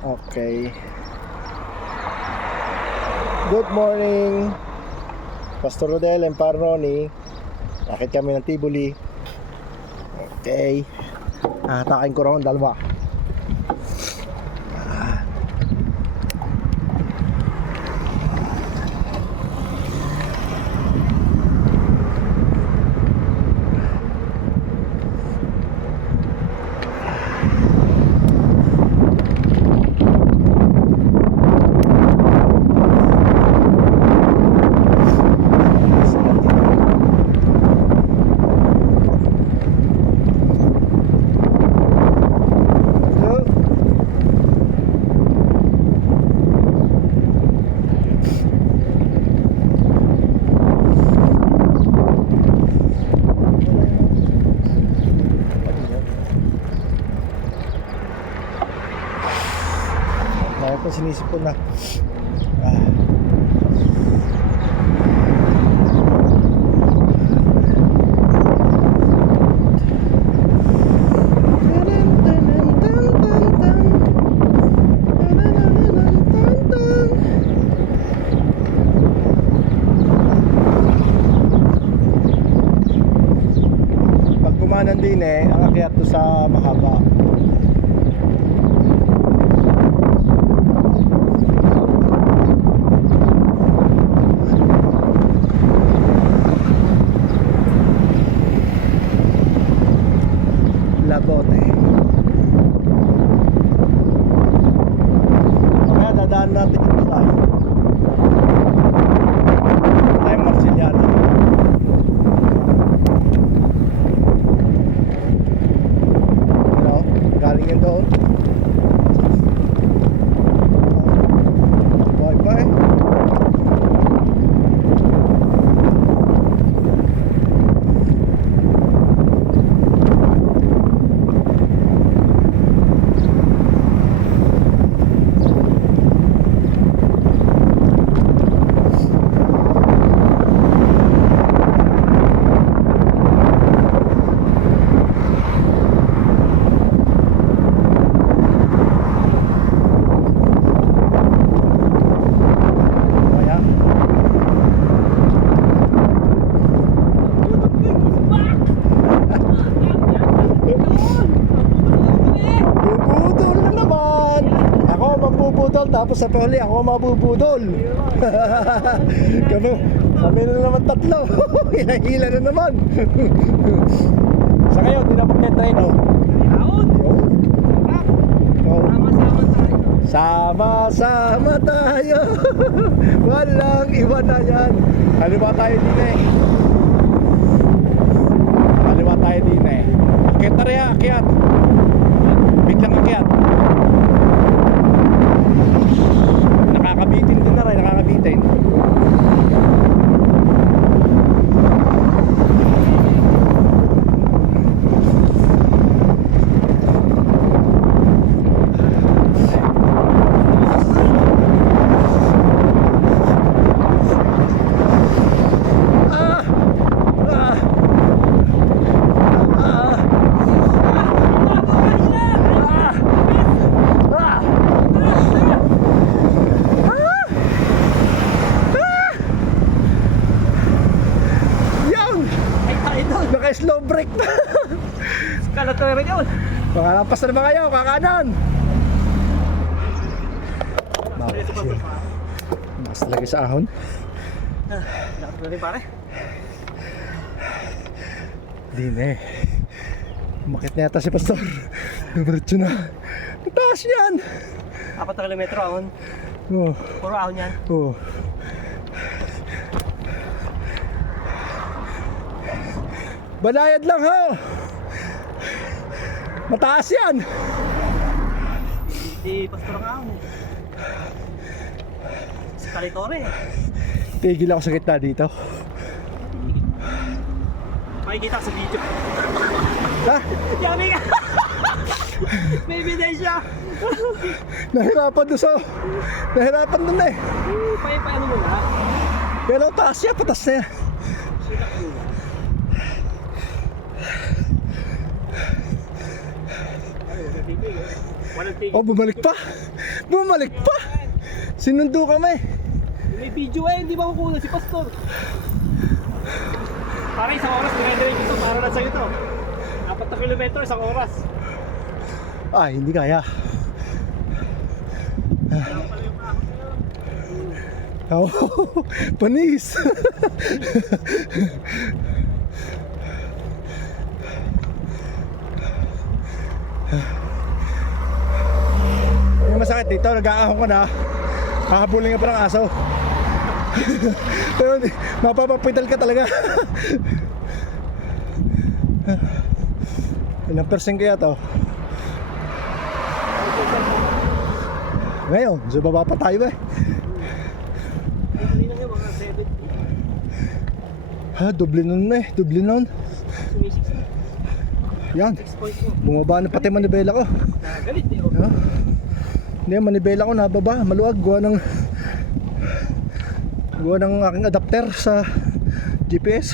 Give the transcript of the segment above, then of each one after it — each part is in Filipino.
Okay. Good morning, Pastor Rodel and Paroni. Nakit kami ng Tibuli. Okay. Takain ko raw ang dalawa. Ito sinisipon na. Pag kumanan din ang akyat to sa mahaba. Labote. Mamaya dadaan natin ito tayo. Tayo Marciliano. Ano? Galing yun doon. Buhay pa eh. Tapos sa pahuli ako mabubudol. kami na naman tatlo. Hila-hila na naman. Sa ngayon tinapok niya train Sama-sama tayo. Walang iwan na yan. Kaliwa tayo din Akyat na rin akyat. Biglang akyat. Nakakabitin din na rin, nakakabitin. Slow break na. Kalatoy rin yun. Makalampas na naman kayo, kakanan. Mas talaga sa ahon. Lakas na rin pare. Di Umakit na yata si Pastor. Diretso na. Mataas yan. 4 kilometro ahon. Oh. Puro ahon yan. Oh. Balayad lang ho. Mataas yan. Di Pastor ang ahon. Si Kalitore. Tigil ako sa gitna dito. Makikita sa video. Ha? Yami ka. May ebidensya. Nahirapan dun Paano mo na? Pero taas yan, patas na yan. Walang tigil. Oh, bumalik pa. Bumalik pa. Sinundo kami. May video hindi ba kukuha si Pastor? Para isang oras, dinediretso ito, para na sa'yo ito. 4 na kilometro, isang oras. Ay, hindi kaya. Oh, panis. Yung masakit dito, nag-aahon ko na. Hahabulin ka pa ng aso. Pero mapapapidal ka talaga. Ilang percent kaya to? Ngayon, sa baba pa tayo eh. Hindi na nga, mga 7. Ha, doble nun eh, doble nun. Sumisik na. Yan, 6 points mo. bumaba na pati manibela ko. Nagalit eh. Oh. Ha? Hindi, manibela ko nababa, maluwag. Gawa ng aking adapter sa GPS.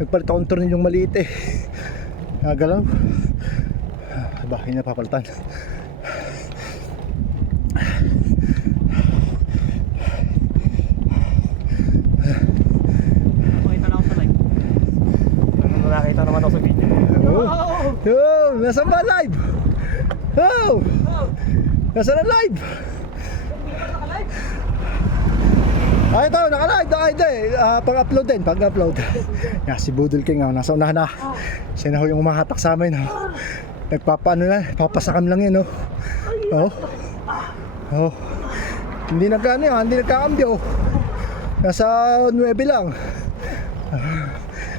Nagpalit akong tornilyong maliit eh. Nagalaw. Bahay na papalitan. Pakita na ako sa live. Ano nakita naman ako sa video. Oh, nasaan ba live? Oh, nasaan ang live? Ah, ito, naka-live. Ah, hindi. Pag-upload din, pag-upload. Yan, si Budol King, nasa unahan na. Siya na ho yung umahatak sa amin. Nagpapaano na, papasakam lang yan. Oh. Hindi nagkano yan, hindi nagkakambyo. Nasa 9 lang.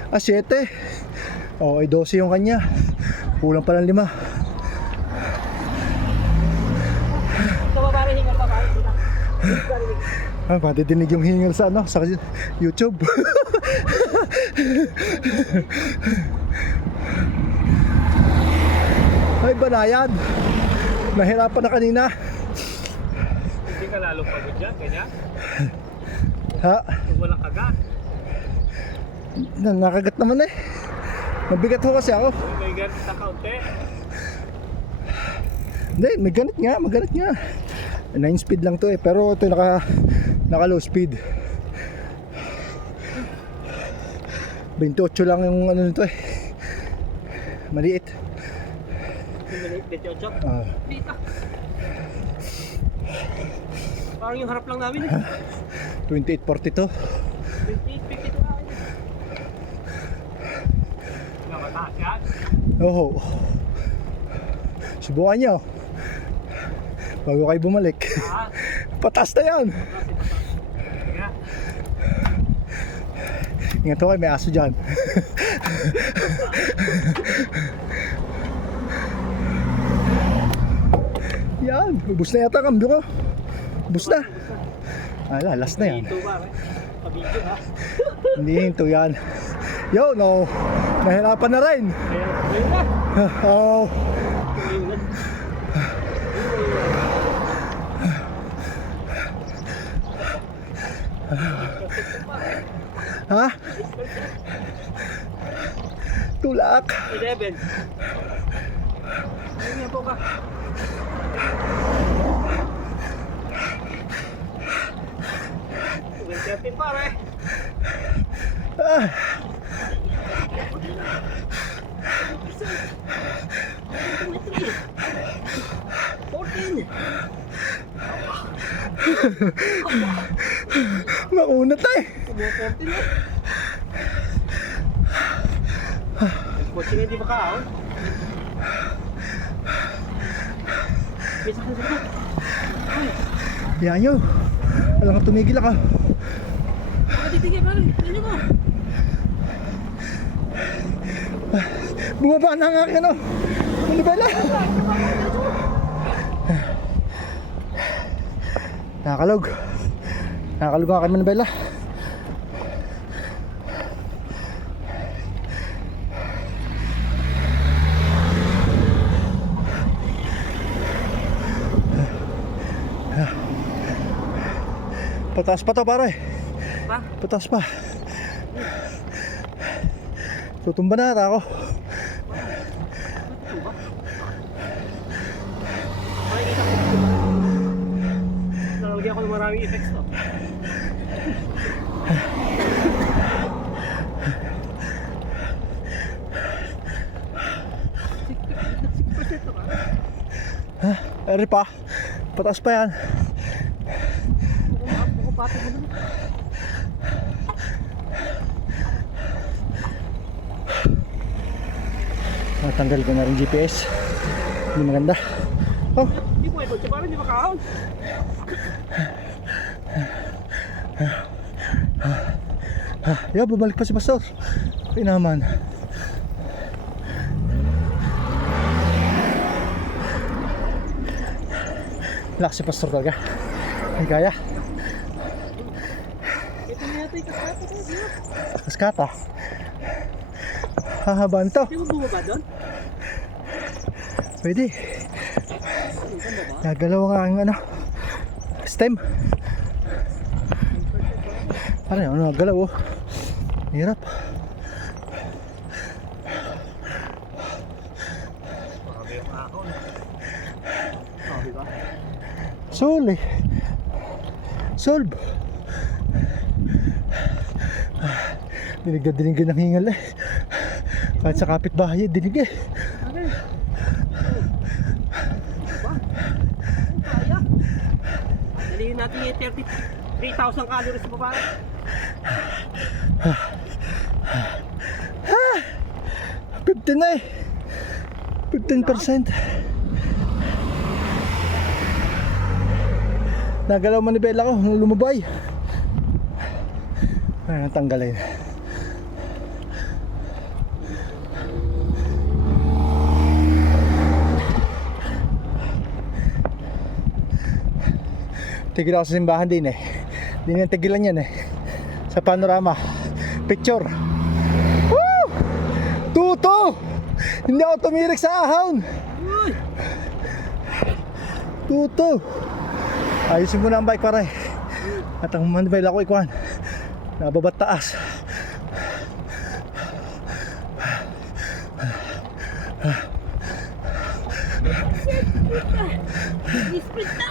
7. Oh, ay 12 yung kanya. Kulang pa ng 5. Ito ba pare, hingal pa pare? Matidinig yung hingal sa sa YouTube. Ay, banayad. Nahirapan na kanina. Hindi ka lalong pagod dyan, ganyan? Ha? Kung walang kagat. Nakagat naman eh. Mabigat ho kasi ako. May ganit sa kaunti. Hindi, may ganit nga. 9 speed lang to eh. Pero ito naka low speed. 28 lang yung ano nito eh. Maliit. Betyo chop. Ah. Dito. Parang yung harap lang namin eh. 28.42. 28, 52 ako. Nga mataas yan. Oo. Subukan nyo. Bago kayo bumalik. Pataas na yan. Nga. Ingat ko kayo, may aso dyan. Yan, ubus na yata ang cambio ko. Ubus na. Ala, last na yan. Ito ba? Pabidyo ha. Hindi hinto yan. Yo, no. Nahirapan na rin. Ayun na. Oh. Ayun na. Ha? Tulak. 11. Ayun nga po ka. Thirteen pare. Ah. Makunat eh. Kotse nga di ba kaon? Bisa ka sa Yan nyo. Alam ka tumigil ako. titigil pare. Tignan mo. Bumaba na nga ano. Manibela. Nakakalog. Nakakalog nga kay Manibela. Pataas pa to pare. Pa? Pataas pa. Tutumba na ata ako. maraming effects to. Eri pa. Pataas pa yan. Mukhang pati mo nun. Natanggal ko na rin GPS. Hindi maganda. Oh, Hindi po ito, parang hindi makahon. yo, bumalik pa si Pastor. Ay naman. Lakas si Pastor talaga. Ay kaya. Ito na yata yung kaskata ko, di ba? Kaskata. Hahaba nito. Hindi mo bumaba doon? Pwede. Ang ganda ba? Nagalaw nga ang ano, stem. Ano yun? Nagalaw oh. Hirap. Marami yung ahon. Oh, di ba? Solve eh. Solve. Dinig na dinig ng hingal eh. Kahit sa kapitbahay, dinig eh. Okay. Ba? Kaya. Dalihin natin yung 33,000 calories pa para. 15 na eh. 15%. Nagalaw manibela ko nung lumabay. Ay, natanggalin. Tigil ako sa simbahan din eh. Hindi na tigilan yan eh. Sa panorama. Picture. Woo! Tuto! Hindi ako tumirik sa ahon. Uy! Tuto! Ayusin mo na ang bike pare. At ang manibela ko ikuan. Nababat taas. Ispit na!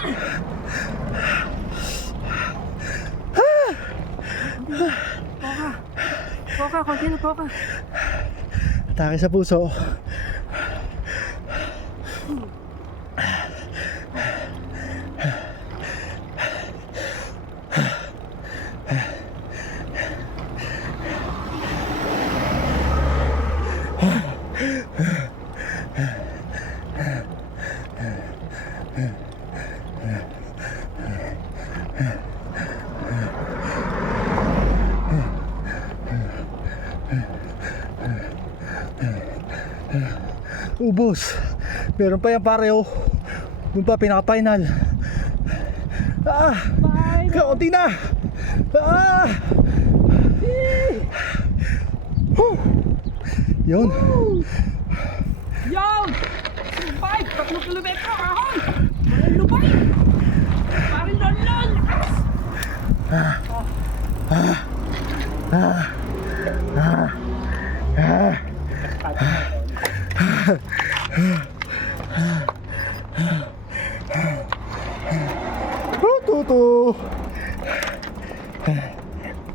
Poka, konti na poka. Atake sa puso. Ubos. Meron pa yan pare oh. Doon pa pinaka-final. Ah! Kaunti na! Ah! Yun. Yon! Lubay! 3 kilometro ahon! Walang lubay! Parang lon-lon! Tutu.